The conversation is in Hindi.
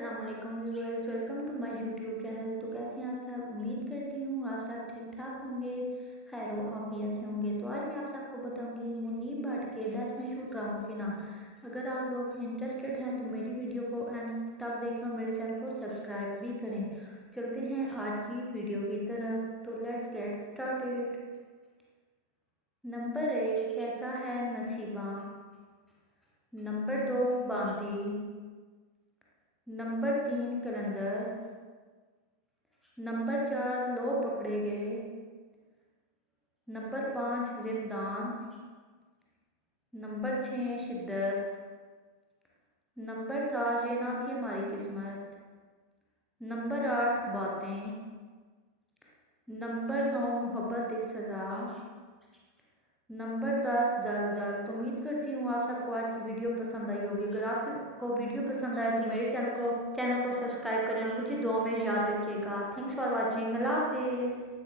अस्सलामुअलैकुम viewers, welcome to my YouTube channel. तो कैसे हैं आप सब? उम्मीद करती हूँ आप सब ठीक ठाक होंगे, खैर आफियत से होंगे। तो आज मैं आप सबको बताऊंगी मुनीब भट्ट के 10 मशहूर ड्रामों के नाम। अगर आप लोग इंटरेस्टेड हैं तो मेरी वीडियो को एंड तक देखें और मेरे चैनल को सब्सक्राइब भी करें। चलते हैं आज की वीडियो की तरफ। तो लेट्स गेट स्टार्टेड। नंबर 1, कैसा है नसीबा। नंबर 2, बांदी। नंबर 3, कलंदर। नंबर 4, लो पकड़े गए। नंबर 5, जिंदान। नंबर 6, शिद्दत। नंबर 7, ये ना थी हमारी किस्मत। नंबर 8, बातें। नंबर 9, मोहब्बत एक सज़ा। नंबर 10, दर्द दर्द। तो उम्मीद करती हूँ आप सबको आज की वीडियो पसंद आई होगी। अगर आपको वीडियो पसंद आए तो मेरे चैनल को सब्सक्राइब करें और मुझे दुआ में याद रखिएगा। Thanks for watching. अल्लाह हाफिज़।